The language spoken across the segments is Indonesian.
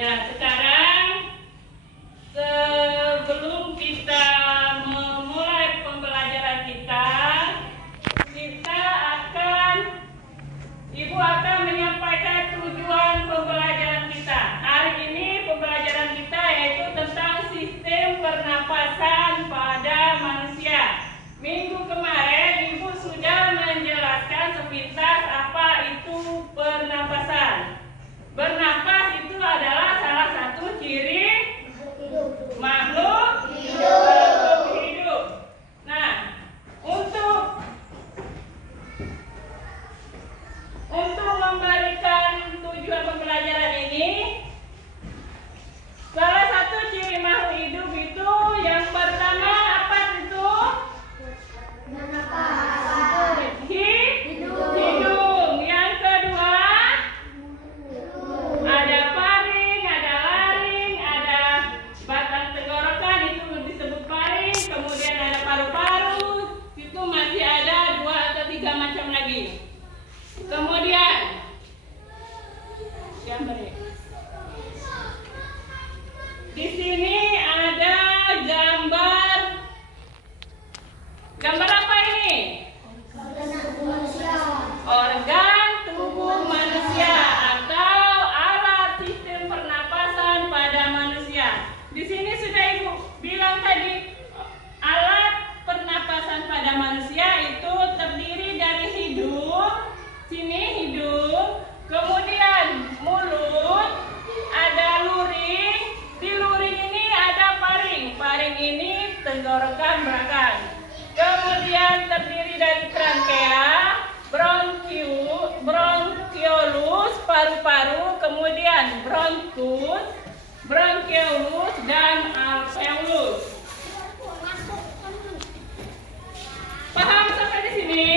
Ya, sekarang sebelum kita memulai pembelajaran kita akan Ibu akan menyampaikan tujuan pembelajaran kita. Hari ini pembelajaran kita yaitu tentang sistem pernapasan pada manusia. Minggu kemarin Ibu sudah menjelaskan sepintas apa itu pernapasan. Bernapas itu adalah salah satu ciri makhluk hidup. Nah, untuk memberikan tujuan pembelajaran ini, salah satu ciri makhluk hidup itu yang pertama apa itu? Hidung. Yang kedua ada faring, ada laring, ada batang tenggorokan, itu disebut faring. Kemudian ada paru-paru, itu masih ada 2 atau 3 macam lagi. Kemudian di sini ada gambar apa ini? Organ tubuh manusia atau alat sistem pernapasan pada manusia. Di sini sudah Ibu bilang tadi, alat pernapasan pada manusia itu terdiri dari hidung, sini hidung, kemudian mulut, ada luring, di luring ini ada faring, faring ini tenggorokan belakang, kemudian terdiri dari trankea, bronchiolus, paru-paru, kemudian bronchiolus dan alveolus. Paham sampai di sini?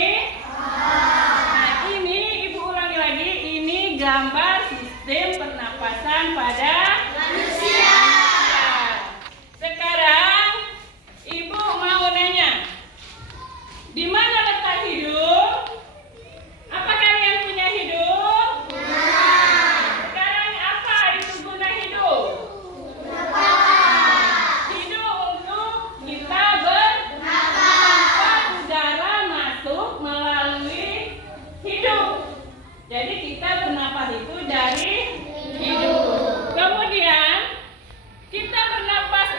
Nah, ini Ibu ulangi lagi, ini gambar sistem pernapasan pada manusia. Sekarang Ibu mau nanya, di mana letak hidung? Apa kalian punya hidung? Sekarang apa itu guna hidung? Hidung untuk kita bernapas, udara masuk melalui hidung. Jadi kita bernapas itu dari hidung. Kemudian kita bernapas,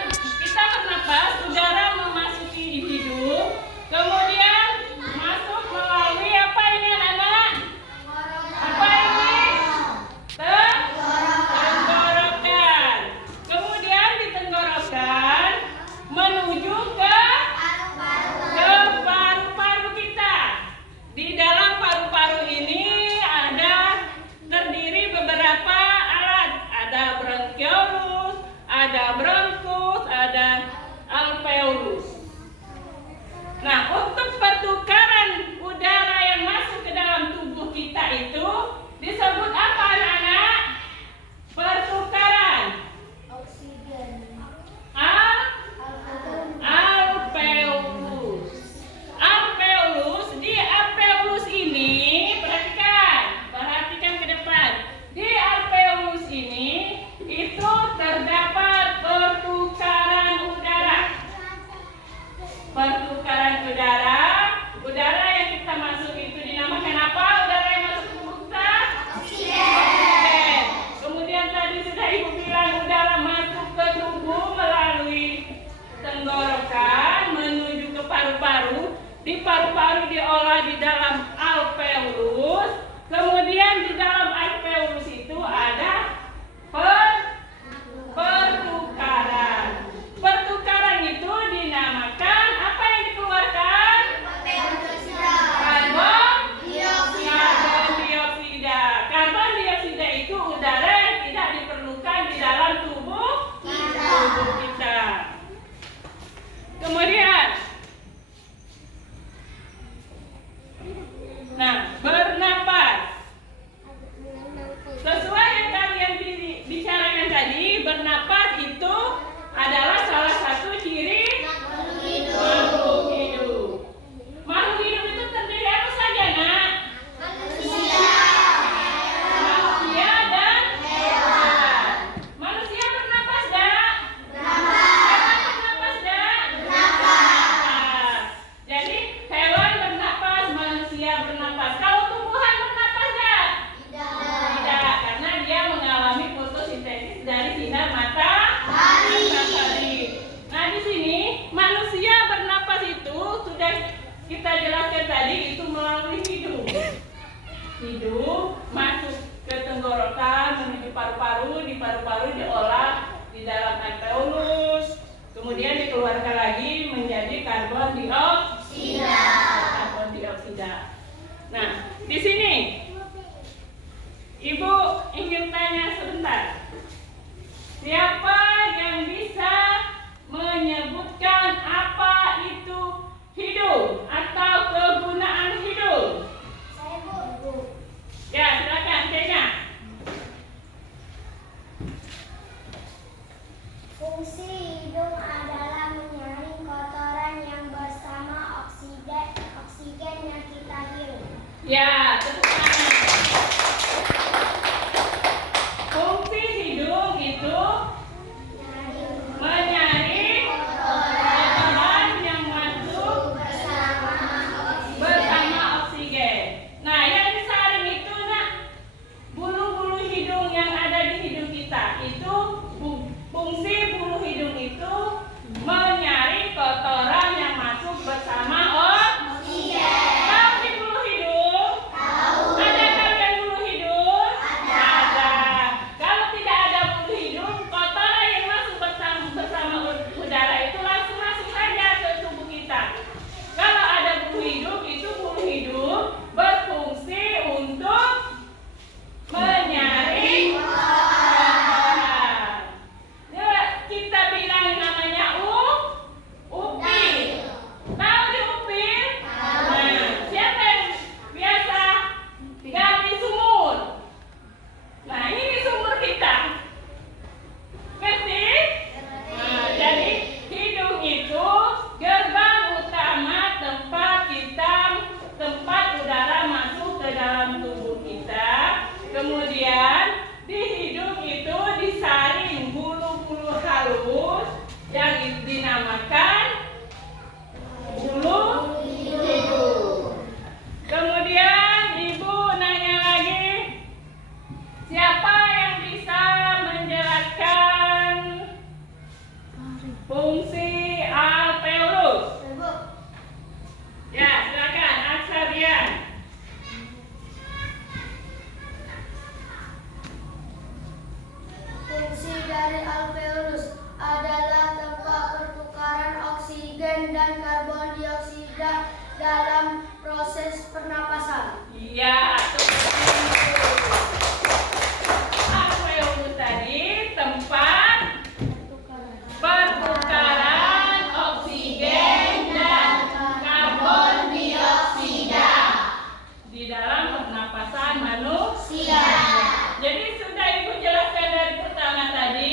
udara memasuki hidung, kemudian masuk melalui apa ini anak-anak? Apa ini? Tenggorokan. Kemudian di tenggorokan menuju ke paru-paru kita. Di dalam paru-paru ini ada terdiri beberapa alat. Ada bronchiolus, ada bronkus, ada alveolus. Nah, untuk pertukaran udara yang masuk ke dalam tubuh kita itu disebut apa anak-anak? Pertukaran alveolus. Alveolus, di alveolus ini perhatikan ke depan. Di alveolus ini itu terdapat pertukaran udara. Udara yang kita masuk itu dinamakan apa? Udara yang masuk ke tubuh kita? Oksigen. Kemudian tadi sudah Ibu bilang udara masuk ke tubuh melalui tenggorokan menuju ke paru-paru. Di paru-paru diolah di dalam alveolus. Kemudian di dalam alveolus itu ada pertukaran. Pertukaran itu dinamakan apa yang dikeluarkan? Karbon dioksida. Karbon dioksida itu udara yang tidak diperlukan di dalam tubuh kita. Kemudian, nah, bernapas. Sesuai yang kalian bicarakan tadi, bernapas itu adalah salah satu ciri makhluk hidup. Makhluk hidup itu terdiri apa saja, nak? Manusia dan hewan. hidup masuk ke tenggorokan menuju paru-paru, di paru-paru diolah di dalam alveolus, kemudian dikeluarkan lagi menjadi karbon dioksida. Karbon dioksida. Nah, di sini Ibu ingin tanya sebentar. Siapa yang bisa menyebutkan apa itu hidung atau kegunaan hidung? Saya, Bu. Ya, silakan Kenya. Fungsi hidung adalah menyaring kotoran yang bersama oksigen yang kita hirup. Ya, tepuk tangan. Fungsi hidung itu menyaring kotoran yang masuk bersama oksigen. Nah, yang disaring itu nak, bulu-bulu hidung yang ada di hidung kita. Itu fungsi bulu hidung itu menyaring kotoran yang masuk bersama oksigen. Tahu di bulu hidung? Tahu. Ada kalian bulu hidung? Ada. Kalau tidak ada bulu hidung, kotoran yang masuk bersama udara itu langsung masuk saja ke tubuh kita. Kalau ada bulu hidung, itu bulu hidung berfungsi untuk menyaring kotoran. Ya, kita bilang namanya upil. Tahu di upil? Nah, siapa yang biasa gali sumur? Nah, ini sumur kita. Ngerti? Nah, jadi hidung itu gerbang utama tempat udara masuk ke dalam tubuh kita. Kemudian di hidung itu disaring bulu-bulu halus yang dinamakan bulu hidung. Kemudian Ibu nanya lagi, siapa yang bisa menjelaskan fungsi alveolus? Ya, silakan Aksarian. Fungsi dari alveolus adalah tempat pertukaran oksigen dan karbon dioksida dalam proses pernapasan. Iya, alveolus tadi tempat pertukaran oksigen dan karbon dioksida di dalam pernapasan manusia. Jadi sudah Ibu jelaskan dari pertama tadi,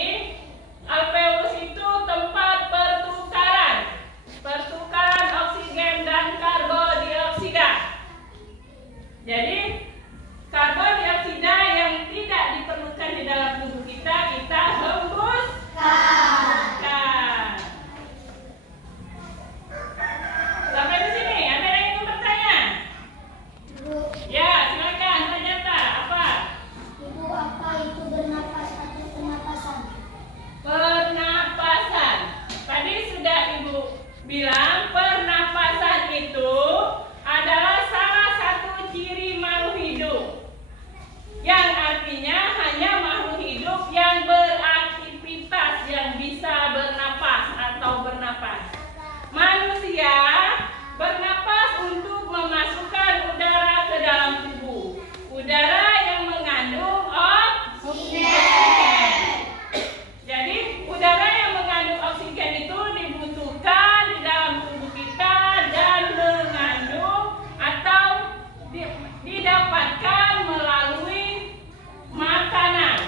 alveolus itu tempat pertukaran oksigen dan karbon dioksida. Jadi karbon dioksida yang tidak diperlukan di dalam tubuh kita hembuskan. Sampai di sini, ada yang ingin bertanya? Bu, Ya, silakan Rajata. Apa? Ibu, apa itu bernapas atau pernapasan? Pernapasan. Tadi sudah Ibu bilang pernapasan itu adalah salah satu ciri makhluk hidup, yang artinya hanya makhluk hidup yang beraktivitas yang bisa bernapas atau bernapas. Manusia bernapas untuk memasukkan udara ke dalam tubuh, udara yang mengandung oksigen. Jadi udara yang mengandung oksigen itu dibutuhkan di dalam tubuh kita dan mengandung atau didapatkan melalui makanan.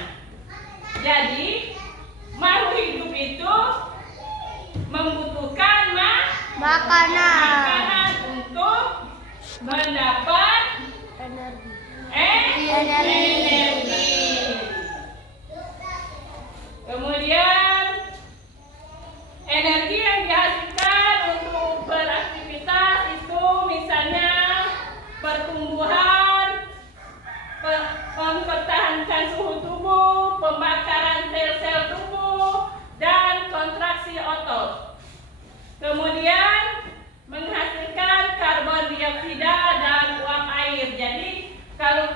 Jadi makhluk hidup itu membutuhkan makanan untuk mendapat energi. Kemudian energi yang dihasilkan untuk beraktivitas itu misalnya pertumbuhan, mempertahankan suhu tubuh, pembakaran sel-sel tubuh, dan kontraksi otot. Kemudian menghasilkan karbon dioksida dan uap air. Jadi kalau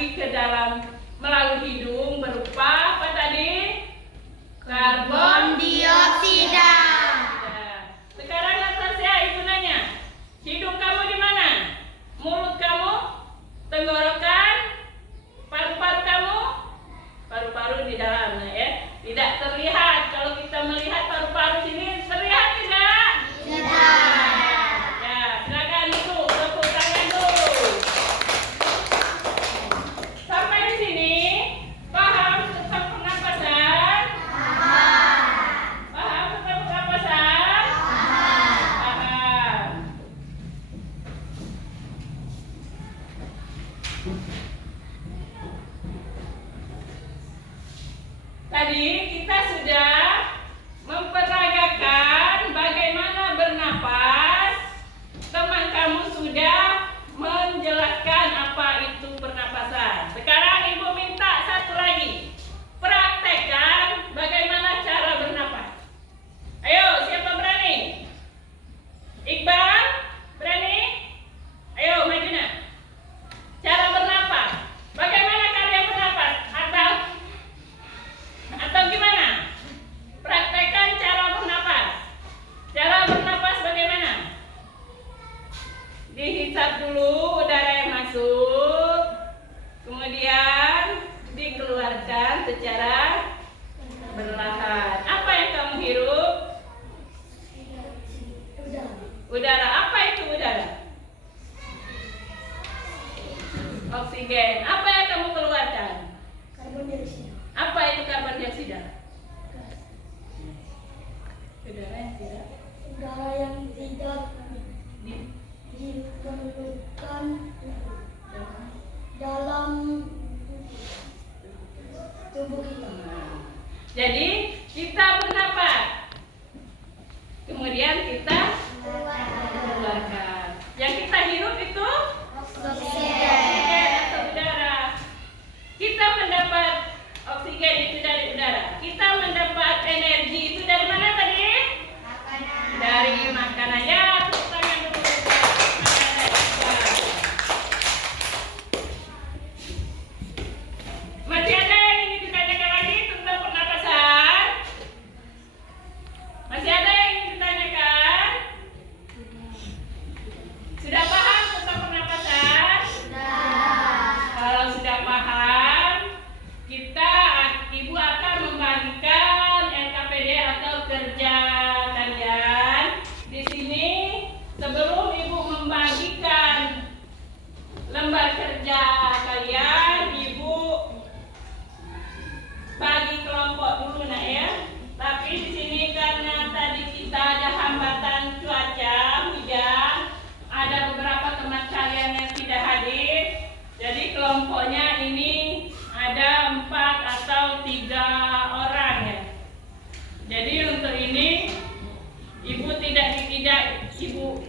lagi ke dalam melalui hidung berupa apa tadi? Karbon dioksida. Ya. Sekarang Natasha, ibu nanya, hidung kamu di mana? Mulut kamu? Tenggorokan? Paru-paru kamu? Paru-paru di dalamnya ya. Tidak terlihat. Kalau kita melihat paru-paru sini terlihat tidak? Tidak. Ya, silakan dulu, tepuk tangan dulu. Sampai di sini paham tentang pernapasan? Paham tentang pernapasan? Paham. Tadi kita sudah memperagakan bagaimana bernapas. Teman kamu sudah menjelaskan apa itu pernapasan. Sekarang ibu minta satu lagi. Praktekkan bagaimana cara bernapas. Ayo, siapa berani? Iqbal, berani? Ayo, maju nak. Cara bernapas. Bagaimana kalian bernapas? Atau gimana? Praktekkan cara bernapas. Cara bernapas bagaimana? Dihisap dulu udara yang masuk, kemudian dikeluarkan secara perlahan. Apa yang kamu hirup? Udara. Apa itu udara? Oksigen. Apa yang kamu keluarkan? Karbon dioksida. Apa itu karbon dioksida? Udara yang tidak diperlukan dalam tubuh kita. Jadi kita bernapas, kemudian kita keluarkan. Yang kita hirup itu oksigen atau udara. Kita mendapat oksigen itu dari udara. Kita mendapat energi itu dari mana tadi? Dari makanan. Ya, tepuk tangan dulu. Masih ada yang ingin ditanyakan lagi tentang pernapasan? Masih ada yang ingin ditanyakan? Sudah paham tentang pernapasan? Kalau sudah paham, ibu akan membagikan LKPD atau kerja kalian. Di sini sebelum ibu membagikan lembar kerja kalian, ibu bagi kelompok dulu nak ya. Tapi di sini karena tadi kita ada hambatan cuaca hujan, ada beberapa teman kalian yang tidak hadir. Jadi kelompoknya ini ada 4 atau 3 orang ya. Jadi untuk ini ibu ibu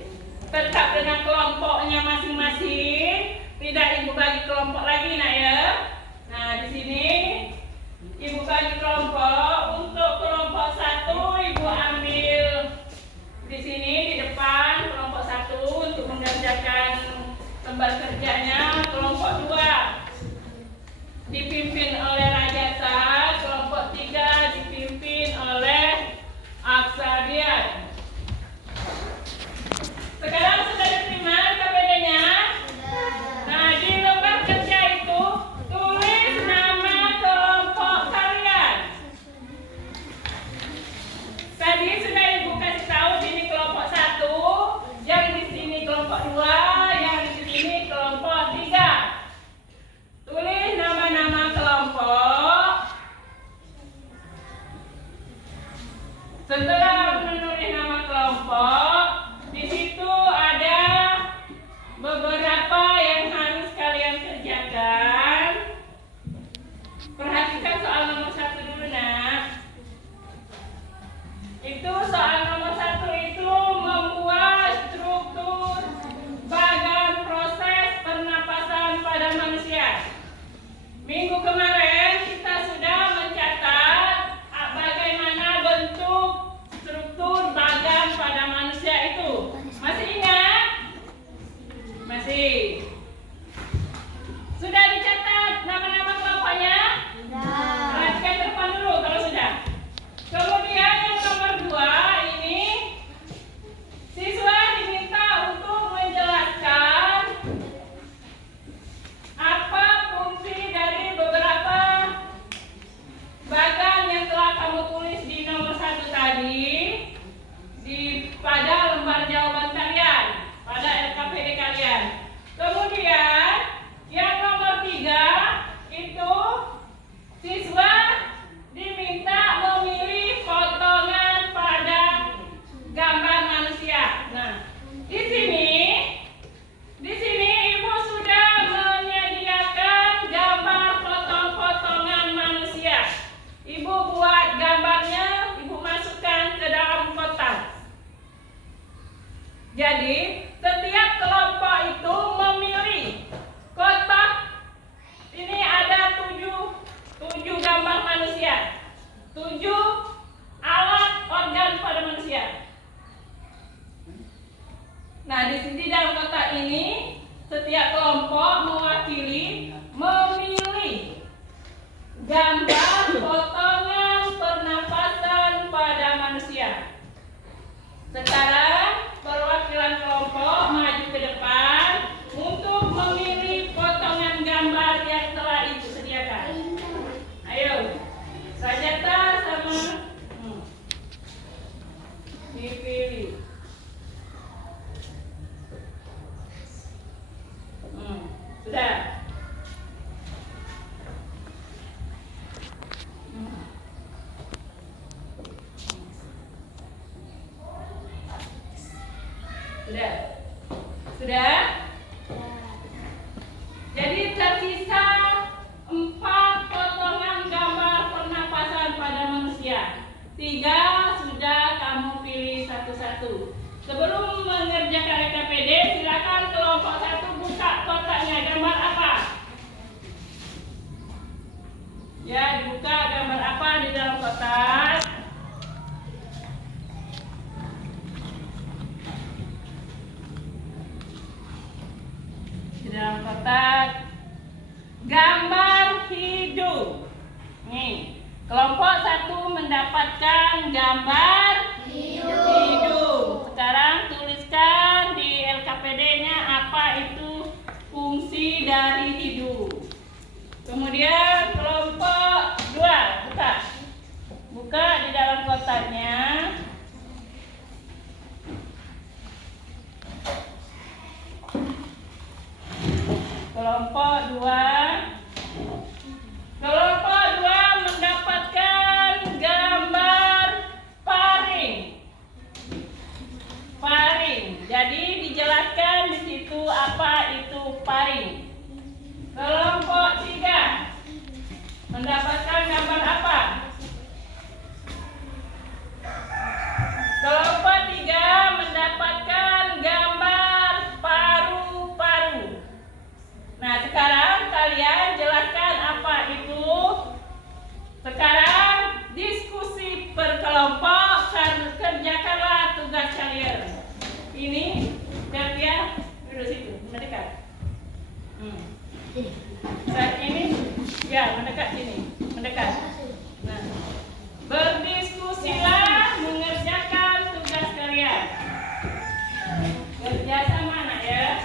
tetap dengan kelompoknya masing-masing. Tidak ibu bagi kelompok lagi nak ya. Nah di sini ibu bagi kelompok. Untuk kelompok 1 ibu ambil di sini di depan kelompok 1 untuk mengerjakan lembar kerjanya. Kelompok 2 dipimpin oleh Rajasa, kelompok 3 dipimpin oleh Aksadian. Sekarang sudah diterima KPD-nya? Nah, di lembar kerja itu tulis gambar potongan pernapasan pada manusia. Sekarang perwakilan kelompok maju ke depan untuk memilih potongan gambar yang telah ibu sediakan. Ayo, Sajata sama dipilih. Sudah. Sudah. Sudah? Jadi tersisa 4 potongan gambar pernapasan pada manusia. 3 sudah kamu pilih satu-satu. Sebelum mengerjakan LKPD, silakan kelompok 1 buka kotaknya. Gambar apa? Ya, dibuka gambar apa di dalam kotak? Di dalam kotak gambar hidup. Nih, kelompok 1 mendapatkan gambar hidup. Sekarang tuliskan di LKPD-nya apa itu fungsi dari hidup. Kemudian kelompok 2 buka. Buka di dalam kotaknya. Kelompok 2 mendapatkan gambar paring. Jadi dijelaskan di situ apa itu paring. Kelompok 3 mendapatkan gambar apa? Kelompok 3 mendapatkan gambar paru-paru. Nah, sekarang kalian jelaskan apa itu. Sekarang diskusi per kelompok, kerjakanlah tugas kalian. Ini, Delvia, duduk situ, mendekat. Saat ini, ya mendekat sini, mendekat. Nah, berdiskusilah mengerjakan tugas kalian. Kerja sama anak ya.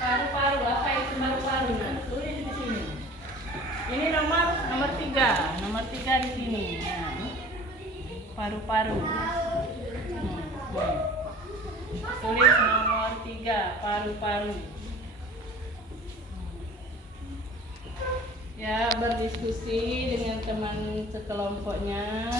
Paru-paru, apa itu paru-paru? Tulis di sini. Ini nomor 3 di sini. Nah, paru-paru. Tulis nomor 3, paru-paru. Ya, berdiskusi dengan teman sekelompoknya.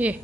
Ih.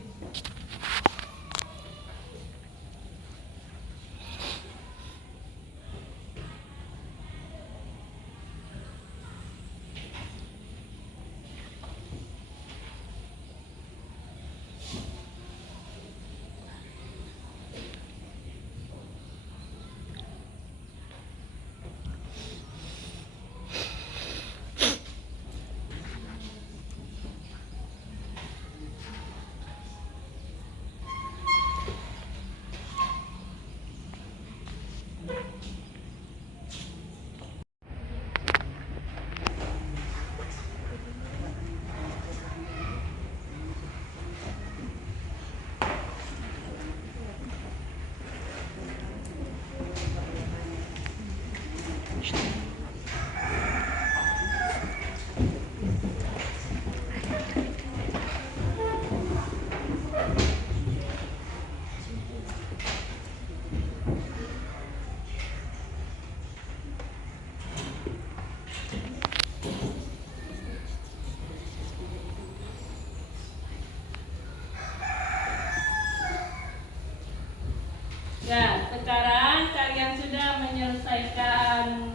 Ya, sekarang kalian sudah menyelesaikan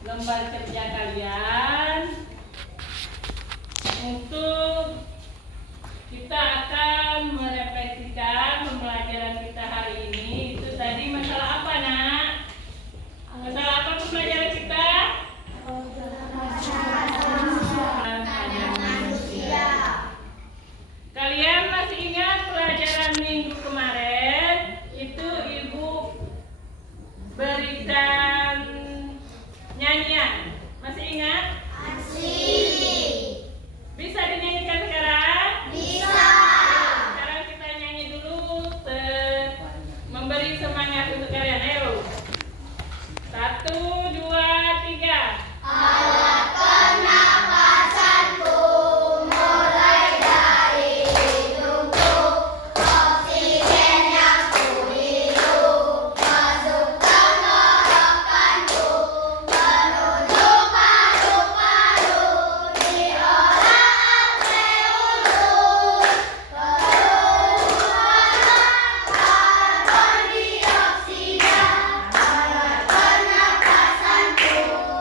lembar kerja kalian. Untuk kita akan merefleksikan pembelajaran kita hari ini. Itu tadi masalah apa, Nak? Masalah apa pembelajaran kita? Manusia. Kalian masih ingat pelajaran minggu kemarin? Itu Ibu berikan nyanyian. Masih ingat? Masih. Bisa dinyanyikan sekarang? Bisa. Sekarang kita nyanyi dulu memberi semangat untuk kalian. Ayo. 1, 2, 3. Alat pernapasanku mulai dari hidungku, oksigen yang kuhirup masuk tenggorokanku, menuju paru-paru, diolah alveolus, keluarlah karbon dioksida. Alat pernapasanku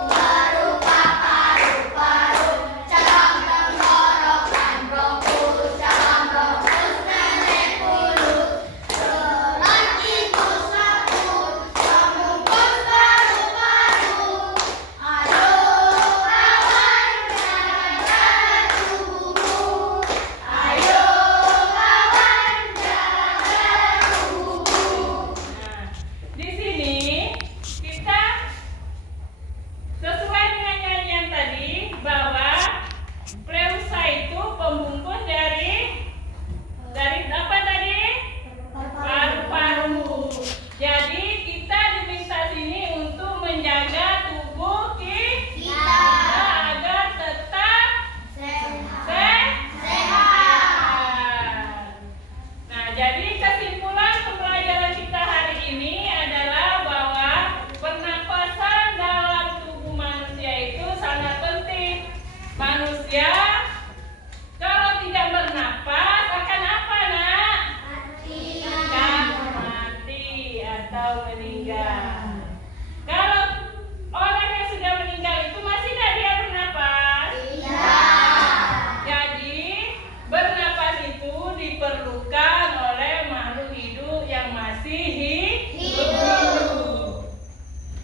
berupa paru-paru, cabang tenggorokan bronkus, cabang bronkus nenepulus, bronkikus akut, pembungkus paru-paru. Ayo kawan, jaga tubuhmu. Ayo kawan, jaga tubuhmu. Nah, di sini kita sesuai dengan nyanyian tadi bahwa pleusa itu pembungkus dari apa tadi? Paru-paru. Jadi kita diminta sini untuk menjaga tubuh kita agar tetap sehat. Nah, jadi kesimpulan pembelajaran kita hari ini adalah bahwa pernapasan dalam tubuh manusia itu sangat penting. Manusia kalau tidak bernapas akan apa, Nak? Akan mati atau meninggal. Kalau orang yang sudah meninggal itu masih tidak dia bernapas? Jadi bernapas itu diperlukan oleh makhluk hidup yang masih hidup.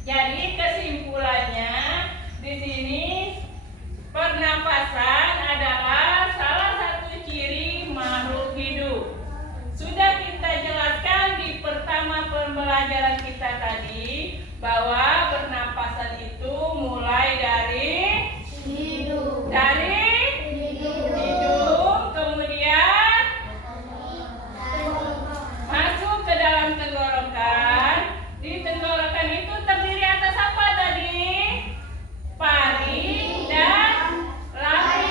Jadi kesimpulannya di sini pernapasan adalah salah satu ciri makhluk hidup. Sudah kita jelaskan di pertama pembelajaran kita tadi bahwa pernapasan itu mulai dari hidung, kemudian masuk ke dalam tenggorokan. Di tenggorokan itu terdiri atas apa tadi? Paring dan laring.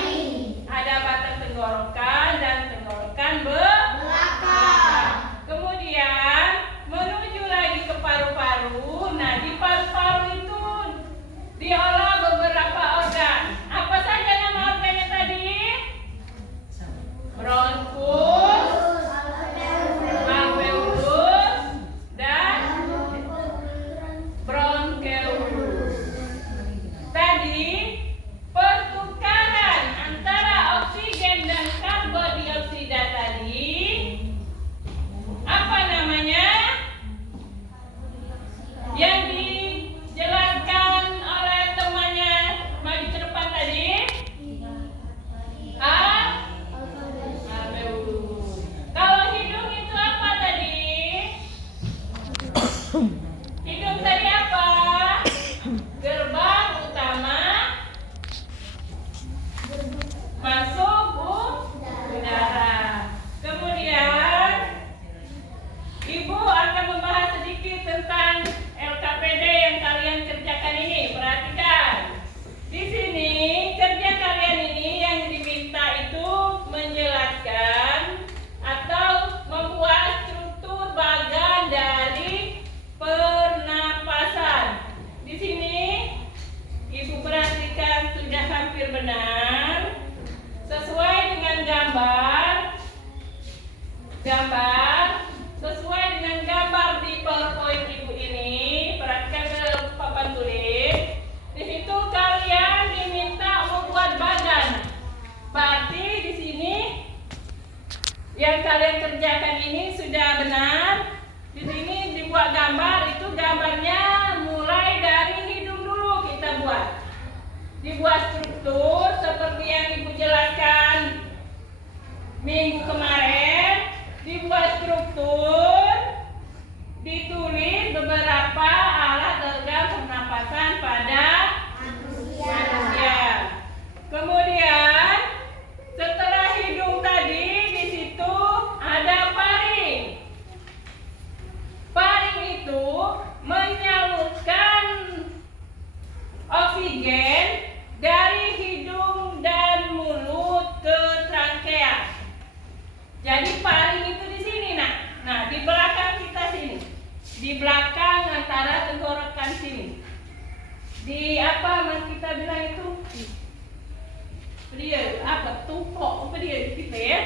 tukok apa dia kita ya.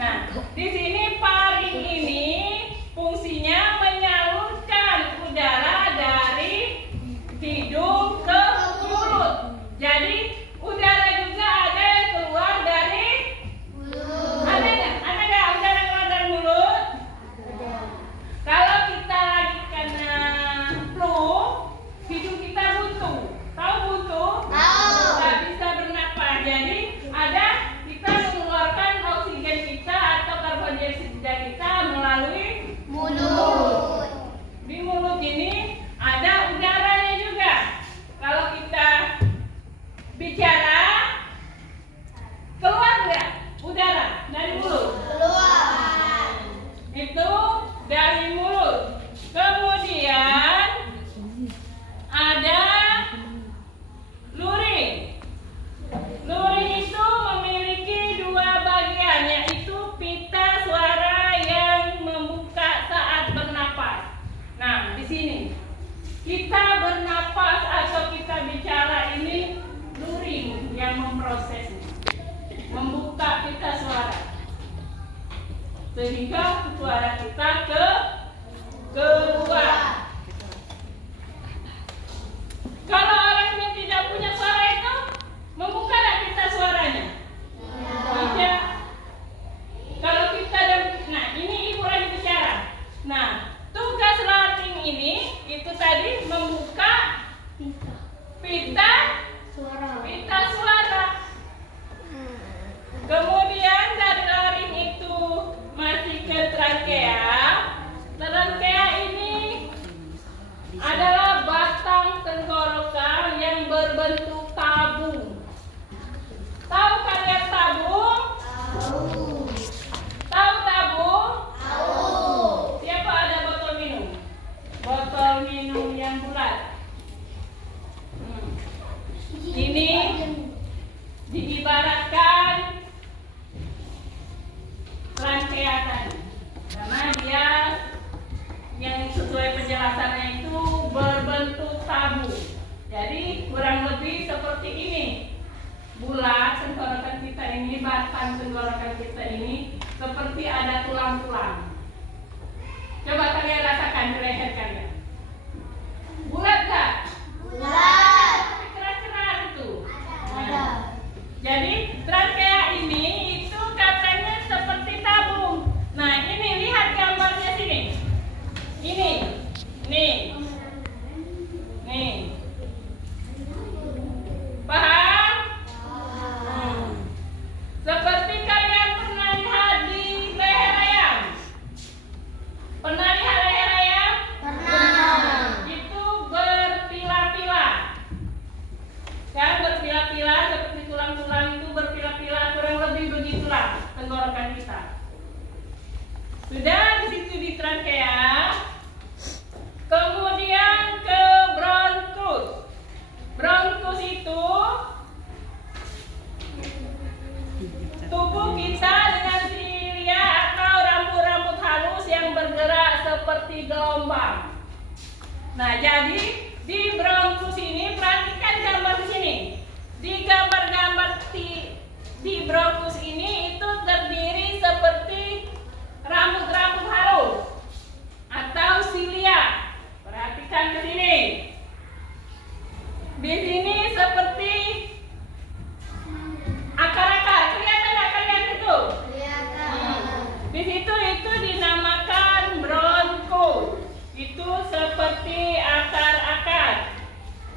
Nah, di sini paring ini fungsinya menyalurkan udara dari hidung ke mulut. Jadi udara juga ada yang keluar dari ada nggak udara keluar dari mulut? Kalau kita lagi kena flu, hidung kita buntu. Tahu buntu? Nggak bisa bernapas. Jadi ada kita mengeluarkan oksigen kita atau karbon dioksida kita melalui mulut. Di mulut ini ada udaranya juga. Kalau kita bicara, keluar nggak udara dari mulut? Itu dari mulut. Kemudian ada luring. Luring itu memiliki dua bagian, yaitu pita suara yang membuka saat bernapas. Nah, di sini kita bernapas atau kita bicara ini luring yang memprosesnya, membuka pita suara, sehingga suara kita keluar. Kalau orang yang tidak punya suara itu membuka nggak pita suaranya? Tidak. Kalau kita nah ini ibu lagi bicara. Nah, tugas laring ini itu tadi membuka pita suara. Kemudian dari laring itu masih ke trakea. Trakea ini adalah batang tenggorokan yang berbentuk tabung. Tahu kalian tabung? Tahu tabung? Siapa ada botol minum? Botol minum yang bulat. Ini diibaratkan rangkea tadi, karena dia yang sesuai penjelasannya itu berbentuk tabung. Jadi kurang lebih seperti ini. Bulat tenggorokan kita ini, batang tenggorokan kita ini seperti ada tulang-tulang. Coba kalian rasakan di leher kalian. Bulat gak? Bulat. Tapi keras-keras itu. Nah, jadi trakea ini itu katanya seperti tabung. Nah, ini lihat gambarnya sini. Ini. Nih. Paham? Seperti kalian pernah lihat di leher ayam. Pernah lihat leher ayam? Pernah. Itu berpilah-pilah. Kan berpilah-pilah seperti tulang-tulang itu berpilah-pilah, kurang lebih begitulah tenggorokan kita. Sudah di situ di trakea. Kemudian ke bronkus. Bronkus itu tubuh kita dengan silia atau rambut-rambut halus yang bergerak seperti gelombang. Nah, jadi di bronkus ini perhatikan gambar di sini. Di gambar-gambar di bronkus ini itu terdiri seperti rambut-rambut halus atau silia. Perhatikan ke sini. Di sini seperti akar-akar. Kelihatan nggak kalian itu? Di situ itu dinamakan bronkus. Itu seperti akar-akar.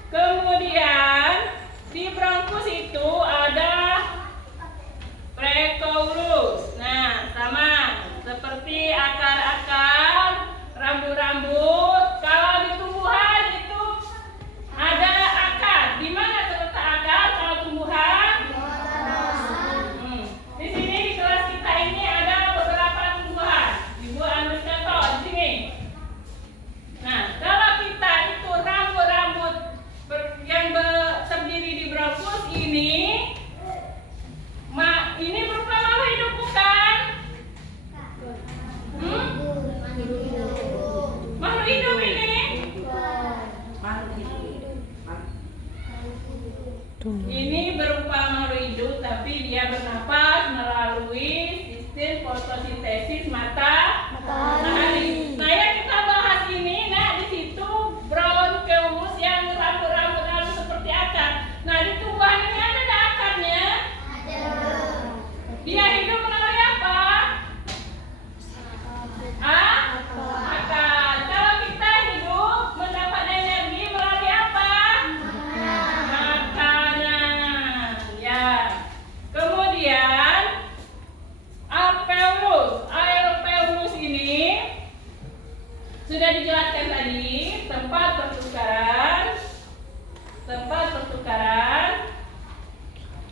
Kemudian di bronkus itu ada precourus. Nah, sama seperti akar-akar, rambut-rambut. Kalau di tumbuhan itu ada akar. Di mana terletak akar kalau tumbuhan? Di sini di kelas kita ini ada beberapa tumbuhan. Ibu ambil contoh di sini. Nah, kalau kita itu rambut-rambut yang terdiri di bronkus ini, ini berupa makhluk hidup bukan? Makhluk hidup ini? Ini berupa makhluk hidup. tapi dia bernapas melalui sistem fotosintesis matahari. Nah, yang kita bahas ini, nah di situ bronkeus yang rambut-rambut lalu seperti akar. Nah, di tubuhan ini ada akarnya. Dia hidup melalui apa? Akar. Kalau kita hidup mendapat energi melalui apa? Makanan. Ya. Kemudian alveolus ini sudah dijelaskan tadi, tempat pertukaran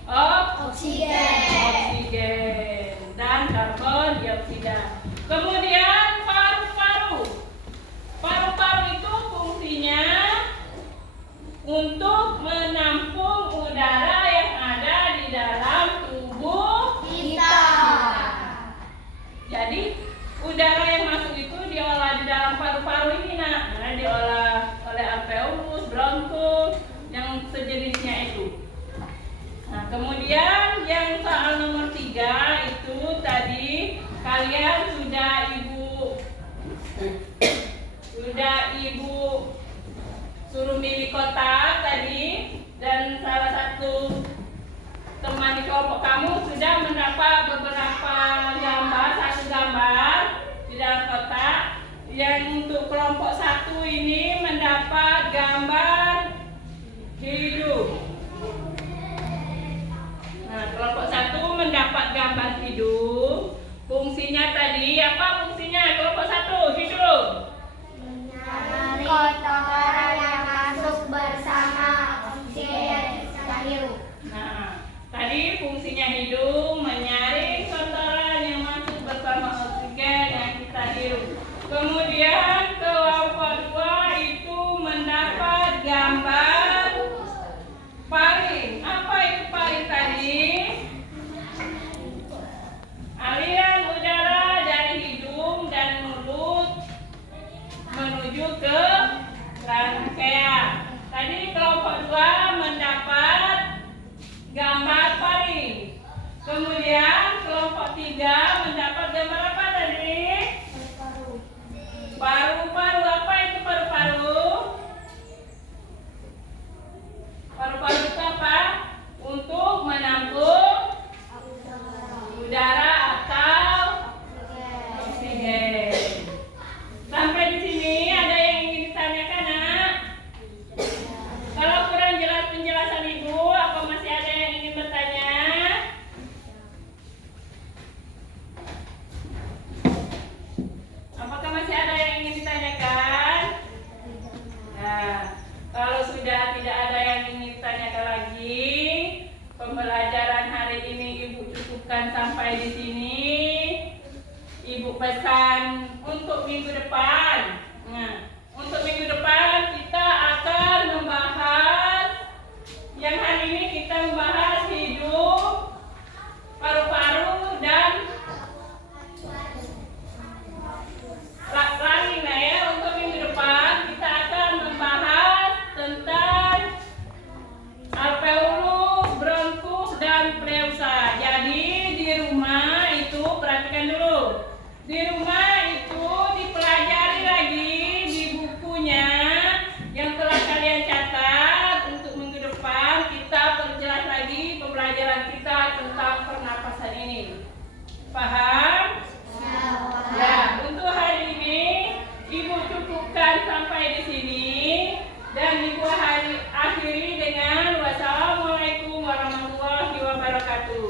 oksigen dan karbon dioksida. Kemudian paru-paru itu fungsinya untuk menampung udara yang ada di dalam tubuh kita. Jadi udara yang masuk itu diolah di dalam paru-paru ini, nah diolah oleh alveolus, bronkus, yang sejenisnya itu. Nah, kemudian yang soal nomor 3 itu tadi kalian sudah ibu suruh milih kotak tadi, dan salah satu teman di kelompok kamu sudah mendapat beberapa gambar, satu gambar di dalam kotak. Yang untuk kelompok 1 ini mendapat gambar hidup. Nah, kelompok 1 mendapat gambar hidup. Fungsinya tadi apa fungsinya? Kelompok 1 hidup. Menarik kotoran yang masuk bersama oksigen kita hirup. Nah, tadi fungsinya hidung menyaring kotoran yang masuk bersama oksigen yang kita hirup. Kemudian kelompok 2 itu mendapat gambar paring. Apa itu paring tadi? Aliran udara dari hidung dan mulut menuju ke rangkaian. Tadi kelompok 2 mendapat gambar paring. Kemudian kelompok 3 mendapat gambar apa tadi? Paru-paru. Apa itu paru-paru? Paru-paru itu apa? Untuk menampung udara atau oksigen. Sampai di sini ada yang ingin ditanyakan, Nak? Kalau kurang jelas penjelasan Ibu, apa masih ada yang ingin bertanya? Apakah masih ada yang ingin ditanyakan? Nah, kalau sudah tidak ada yang ingin ditanyakan lagi, pembelajaran hari ini Ibu cukupkan sampai di sini. Ibu pesan untuk minggu depan. Nah, untuk minggu depan kita akan membahas, yang hari ini kita membahas hidup, paru-paru, dan running. Nah ya, untuk minggu depan kita akan membahas tentang alveolus, bronkus, dan pleusa. Jadi di rumah itu perhatikan dulu. Di rumah itu dipelajari lagi di bukunya yang telah kalian catat. Untuk minggu depan kita perjelas lagi pembelajaran kita tentang pernapasan ini. Paham? Ya, untuk hari ini Ibu cukupkan sampai di sini, dan Ibu akhiri dengan wassalamualaikum warahmatullahi wabarakatuh.